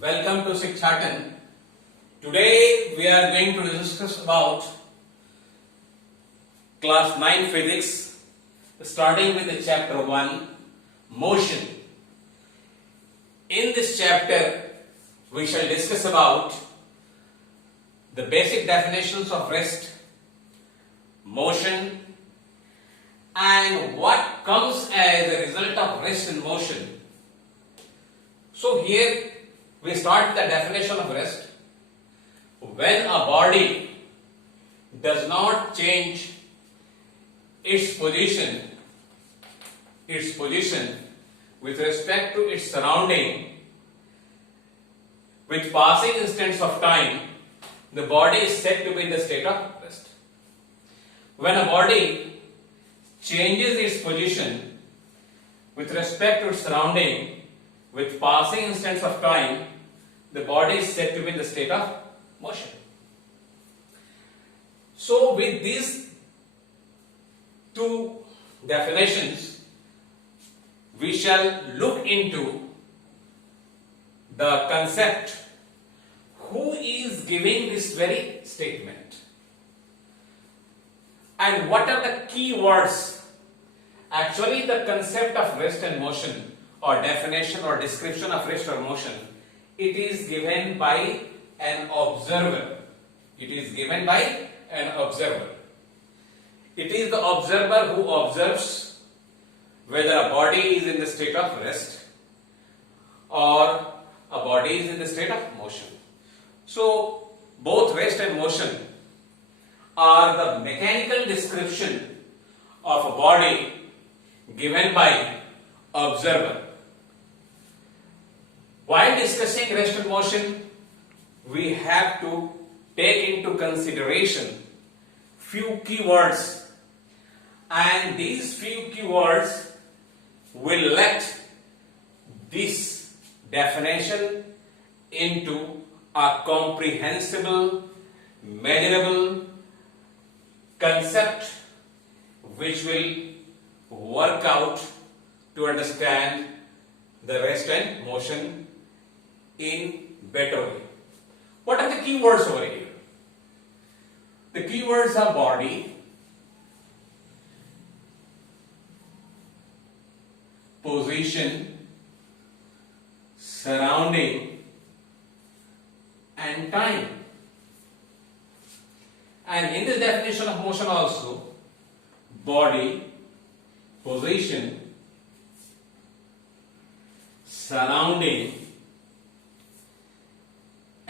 Welcome to Sikshatan. Today we are going to discuss about class 9 physics, starting with the chapter 1, motion. In this chapter we shall discuss about the basic definitions of rest, motion, and what comes as a result of rest and motion. So here we start with the definition of rest. When a body does not change its position with respect to its surrounding with passing instants of time, the body is said to be in the state of rest. When a body changes its position with respect to its surrounding with passing instants of time, the body is said to be in the state of motion. So with these two definitions, we shall look into the concept who is giving this very statement and what are the key words. Actually, the concept of rest and motion, or definition or description of rest or motion, it is given by an observer. It is given by an observer. It is the observer who observes whether a body is in the state of rest or a body is in the state of motion. So both rest and motion are the mechanical description of a body given by observer. While discussing rest and motion, we have to take into consideration few keywords, and these few keywords will let this definition into a comprehensible, measurable concept which will work out to understand the rest and motion in better way. What are the keywords over here? The keywords are body, position, surrounding, and time. And in this definition of motion also, body, position, surrounding,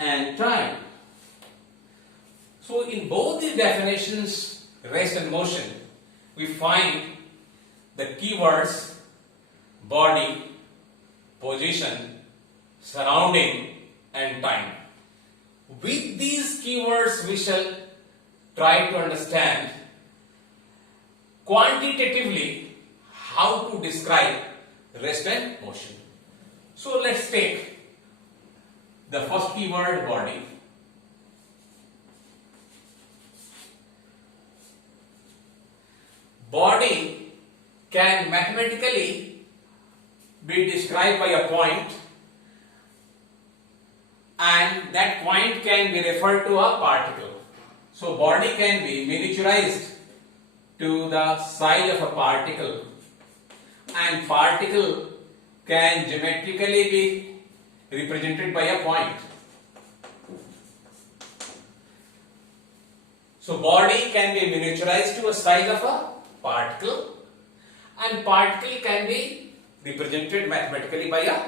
and time. So in both the definitions, rest and motion, we find the keywords body, position, surrounding, and time. With these keywords, we shall try to understand quantitatively how to describe rest and motion. So let's take the first keyword, body. Body can mathematically be described by a point, and that point can be referred to a particle. So body can be miniaturized to the size of a particle, and particle can geometrically be represented by a point. So body can be miniaturized to a size of a particle, and particle can be represented mathematically by a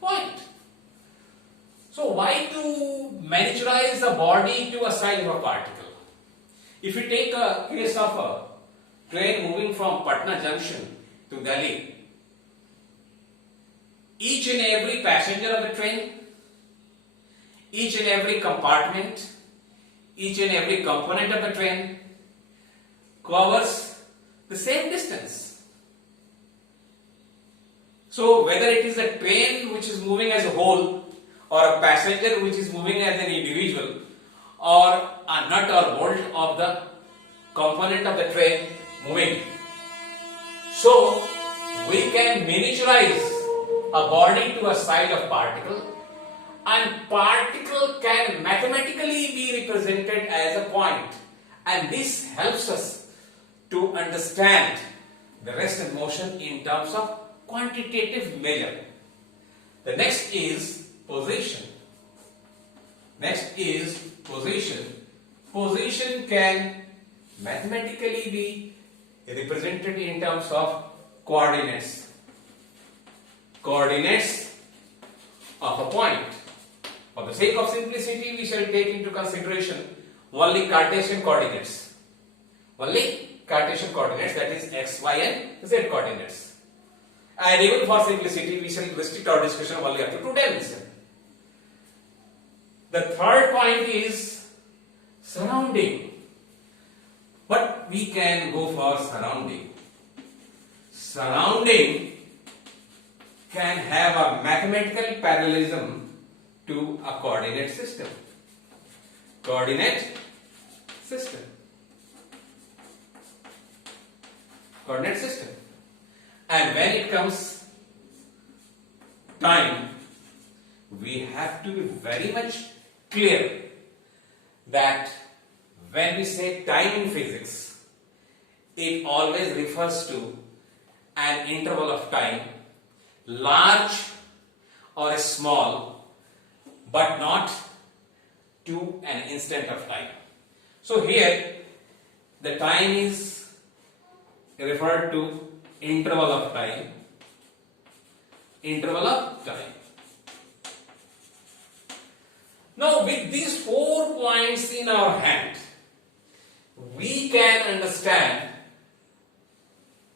point. So why to miniaturize the body to a size of a particle? If you take a case of a train moving from Patna Junction to Delhi, each and every passenger of the train, each and every compartment, each and every component of the train covers the same distance. So whether it is a train which is moving as a whole, or a passenger which is moving as an individual, or a nut or bolt of the component of the train moving, so we can miniaturize a body to a size of particle, and particle can mathematically be represented as a point, and this helps us to understand the rest and motion in terms of quantitative measure. The next is position. Next is position. Position can mathematically be represented in terms of coordinates. Coordinates of a point. For the sake of simplicity, we shall take into consideration only Cartesian coordinates. Only Cartesian coordinates, that is x, y and z coordinates. And even for simplicity, we shall restrict our discussion only up to 2 dimensions. The third point is surrounding. But we can go for surrounding. Surrounding can have a mathematical parallelism to a coordinate system. Coordinate system. Coordinate system. And when it comes time, we have to be very much clear that when we say time in physics, it always refers to an interval of time, large or small, but not to an instant of time. So here the time is referred to interval of time. Interval of time. Now with these 4 points in our hand, we can understand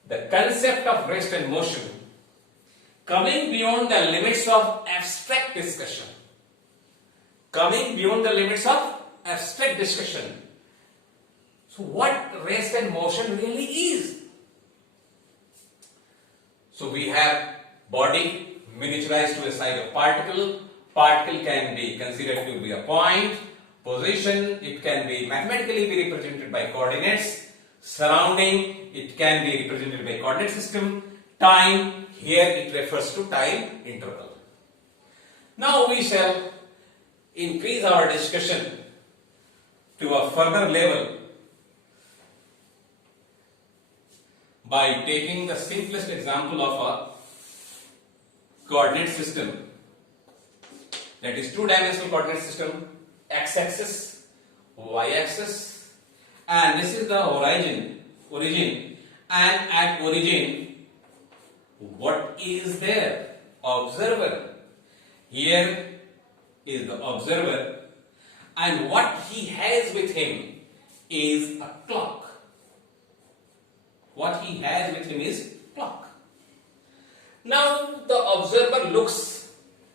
the concept of rest and motion coming beyond the limits of abstract discussion. Coming beyond the limits of abstract discussion. So what rest and motion really is? So we have body miniaturized to a size of particle. Particle can be considered to be a point. Position, it can be mathematically be represented by coordinates. Surrounding, it can be represented by coordinate system. Time, here it refers to time interval. Now we shall increase our discussion to a further level by taking the simplest example of a coordinate system, that is 2-dimensional coordinate system, x-axis, y-axis, and this is the origin, and at origin, what is there? Observer. Here is the observer, and what he has with him is a clock. What he has with him is clock. Now the observer looks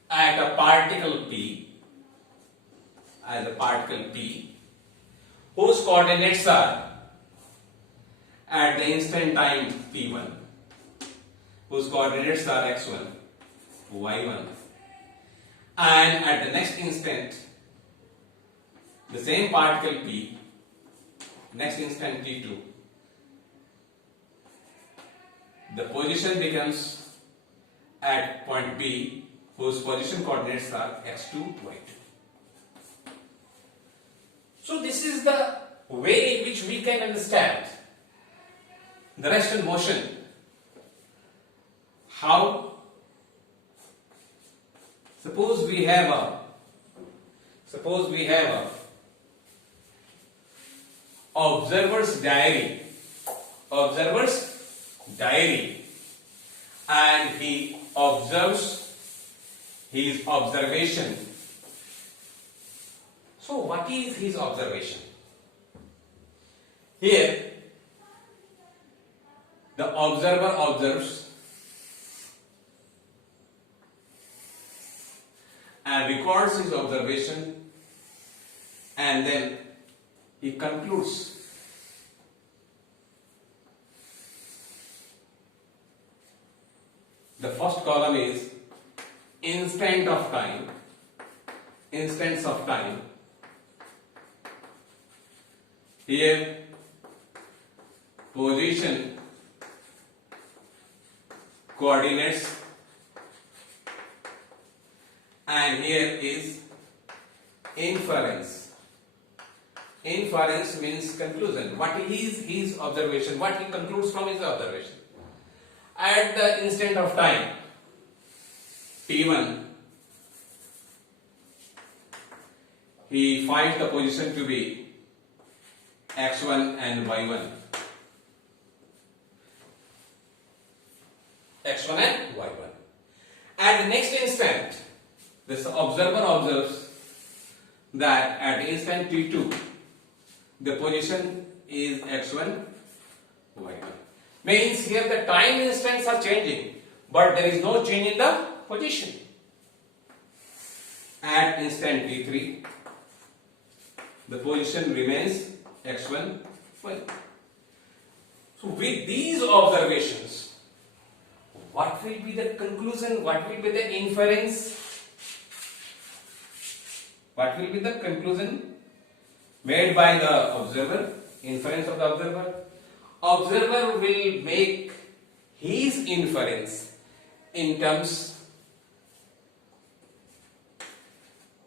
at a particle P, as a particle P, whose coordinates are at the instant time P1, whose coordinates are x1, y1, and at the next instant the same particle P, next instant T2, the position becomes at point B, whose position coordinates are x2, y2. So this is the way in which we can understand the rest and motion. How? Suppose we have a observer's diary. And he observes his observation. So what is his observation? Here the observer observes and records his observation, and then he concludes. The first column is instant of time, instants of time. Here position, coordinates, and here is inference. Inference means conclusion. What is his observation? What he concludes from his observation. At the instant of time t1, he finds the position to be x1 and y1. x1 and y1. At the next instant, this observer observes that at instant t2, the position is x1, y1. Means here the time instants are changing, but there is no change in the position. At instant t3, the position remains x1, y1. So with these observations, what will be the conclusion? What will be the inference? What will be the conclusion made by the observer? Inference of the observer. Observer will make his inference in terms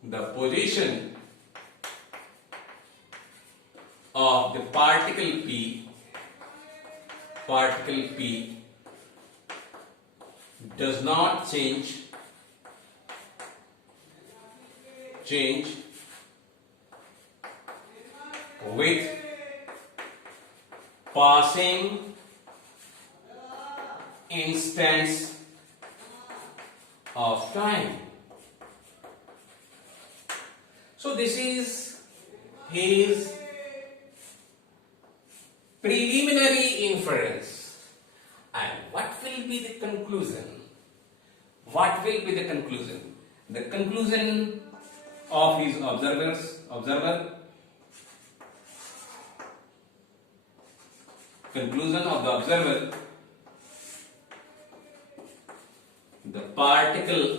the position of the particle P does not change with passing instants of time. So this is his preliminary inference. And what will be the conclusion? What will be the conclusion? The conclusion of his observer, conclusion of the observer, the particle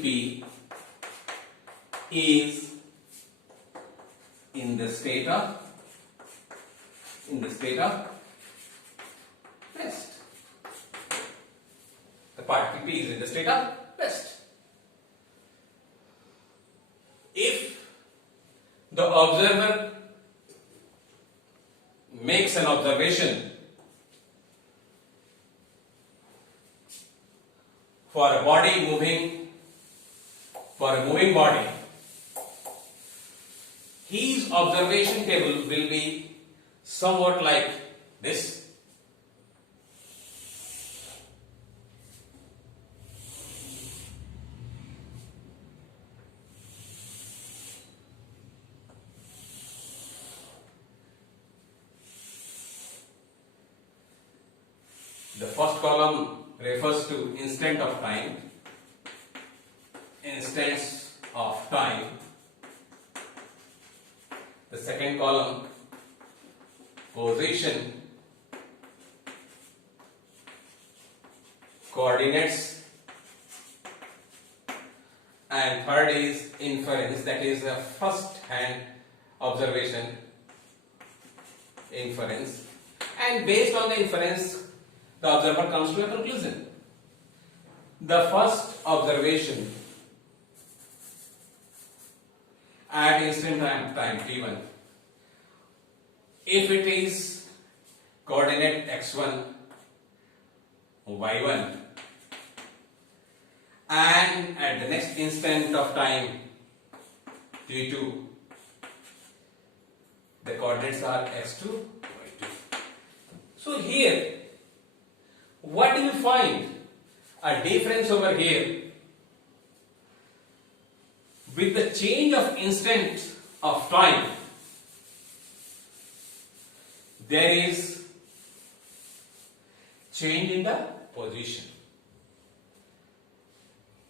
P is in the state of rest. The particle P is in the state of rest. If the observer makes an observation for a moving body, his observation table will be somewhat like this. The first column refers to instant of time, instants of time. The second column, position, coordinates, and third is inference, that is a first hand observation, inference, and based on the inference the observer comes to a conclusion. The first observation at instant time t1, if it is coordinate x1, y1, and at the next instant of time t2, the coordinates are x2, y2. So here, what do you find? A difference over here. With the change of instant of time, there is change in the position.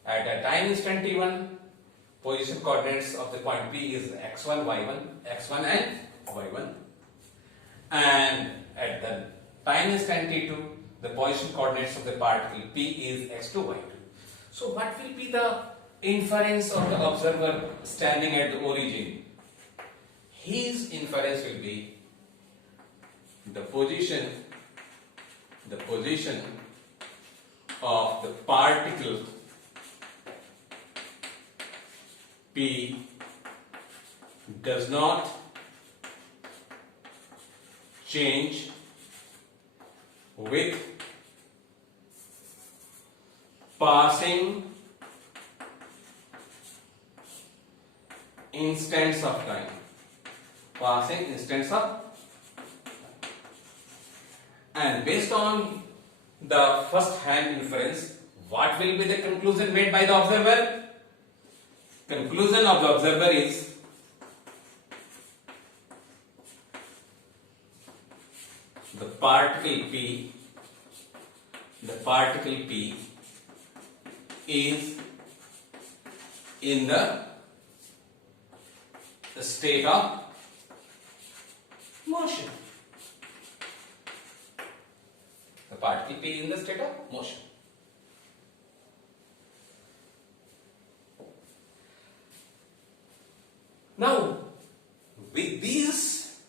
At a time instant t1, position coordinates of the point P is x1, y1, x1 and y1. And at the time instant t2, the position coordinates of the particle P is x2, y2. So what will be the inference of the observer standing at the origin? His inference will be the position of the particle P does not change with passing instants of time. Passing instants of, and based on the first hand inference, what will be the conclusion made by the observer? Conclusion of the observer is the particle P is in the state of motion. The particle P is in the state of motion. Now, with these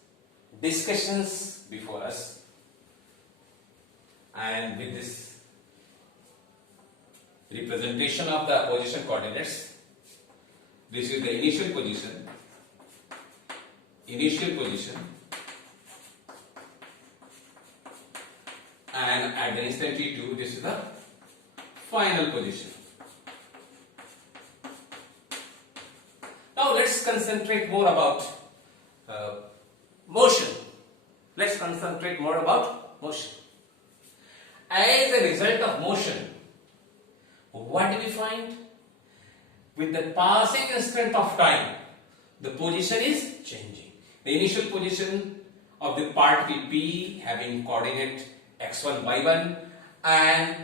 discussions before us, and with this representation of the position coordinates, this is the initial position, and at the instant t2, this is the final position. Now let's concentrate more about motion. Let's concentrate more about motion. As a result of motion, what do we find? With the passing instant of time, the position is changing. The initial position of the particle P having coordinate x1, y1, and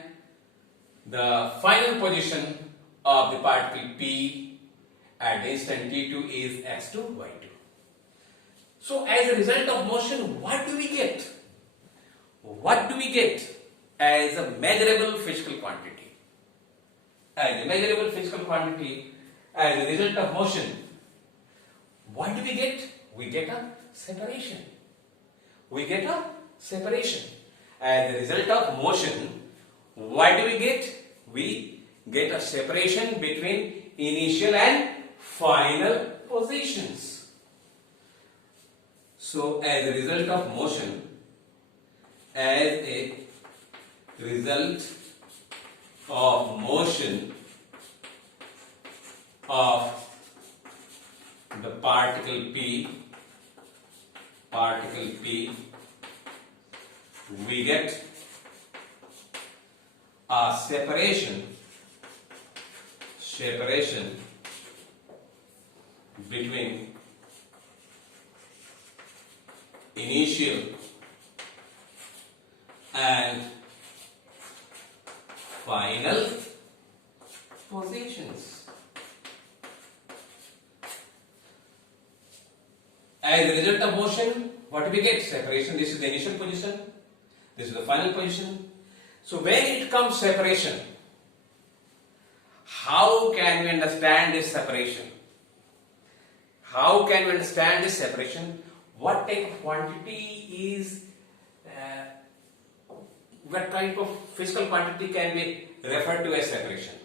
the final position of the particle P at the instant t2 is x2, y2. So as a result of motion, what do we get? What do we get as a measurable physical quantity? As a measurable physical quantity, as a result of motion, what do we get? We get a separation. We get a separation. As a result of motion, what do we get? We get a separation between initial and final positions. So, as a result of motion, of the particle P, we get a separation between initial and final positions. As a result of motion, what do we get? Separation. This is the initial position. This is the final position. So when it comes separation, how can we understand this separation? How can we understand this separation? What type of quantity is, what type of physical quantity can be referred to as separation?